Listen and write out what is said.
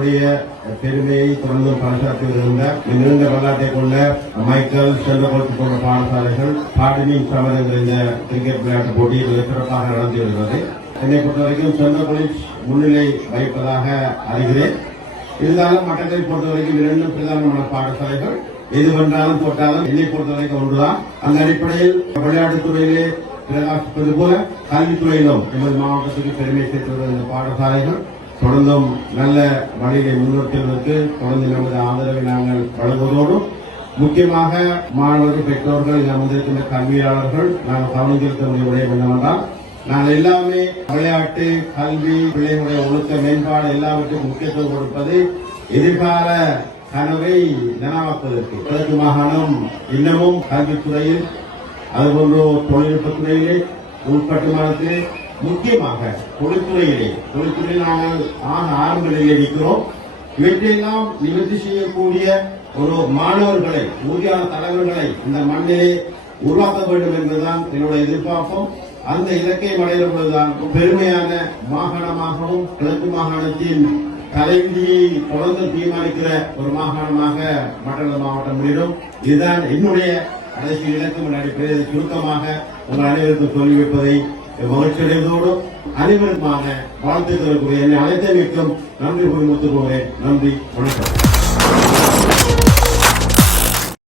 மற்றவர்களுடைய பெருமையை தொடர்ந்து பறைசாற்றி வருகின்ற நீண்ட வரலாற்றை கொண்ட மைக்கேல் செல்வகோட்டு போன்ற பாடசாலைகள் பாடினிங் சமரங்கள் இந்த கிரிக்கெட் விளையாட்டு போட்டி மிக சிறப்பாக நடந்து வருகிறது. என்னை பொறுத்தவரைக்கும் செல்வ முன்னிலை வகிப்பதாக அறிகிறேன். இருந்தாலும் மட்டத்தை பொறுத்தவரைக்கும் இரண்டும் பிரதானமான பாடசாலைகள். எது வென்றாலும் தொட்டாலும் என்னை பொறுத்தவரைக்கும் ஒன்றுதான். அந்த அடிப்படையில் விளையாட்டுத் துறையிலே பிரகாசிப்பது போல கல்வித்துறையிலும் எமது மாவட்டத்துக்கு பெருமை சேர்த்து பாடசாலைகள். தொடர்ந்தும் நல்ல வழியை முன்னெடுப்பதற்கு தொடர்ந்து நமது ஆதரவை நாங்கள் வழங்குவதோடும் முக்கியமாக மாணவர்கள் பெற்றோர்கள் இங்கு அமர்ந்திருக்கின்ற கல்வியாளர்கள் நாங்கள் கவனித்திருக்க வேண்டிய விடயம் என்னவென்றால் நாங்கள் எல்லாமே விளையாட்டு கல்வி பிள்ளைகளுடைய ஒழுக்க மேம்பாடு எல்லாவற்றையும் முக்கியத்துவம் கொடுப்பது எதிர்கால கனவை நனவாக்குவதற்கு. கிழக்கு மாகாணம் இன்னமும் கல்வித்துறையில் அதுபோன்ற தொழில்நுட்பத்துறையிலே உள்கட்டுமானத்திலே முக்கியமாக தொழில்துறையிலே தொழில்துறையில் நாங்கள் ஆண் ஆரம்ப நிலையில் இருக்கிறோம். இவற்றையெல்லாம் நிவர்த்தி செய்யக்கூடிய ஒரு மாணவர்களை உறுதியான தலைவர்களை இந்த மண்ணிலே உருவாக்க வேண்டும் என்பதுதான் என்னுடைய எதிர்பார்ப்பும். அந்த இலக்கை அடைகிற பொழுதுதான் பெருமையான மாகாணமாகவும் கிழக்கு மாகாணத்தின் தலைவிதியை தொடர்ந்து தீர்மானிக்கிற ஒரு மாகாணமாக மண்டல மாவட்டம் முடியும். இதுதான் என்னுடைய கடைசி இலக்கம் அடிப்படையில் சுருக்கமாக உங்கள் அனைவருக்கும் சொல்லி வைப்பதை மகிழ்ச்சியடைவதோடும் அனைவருமாக வாழ்த்து தரக்கூடிய என்னை அனைத்து வைக்கும் நன்றி கூறி முடித்துக் கொள்கிறேன். நன்றி வணக்கம்.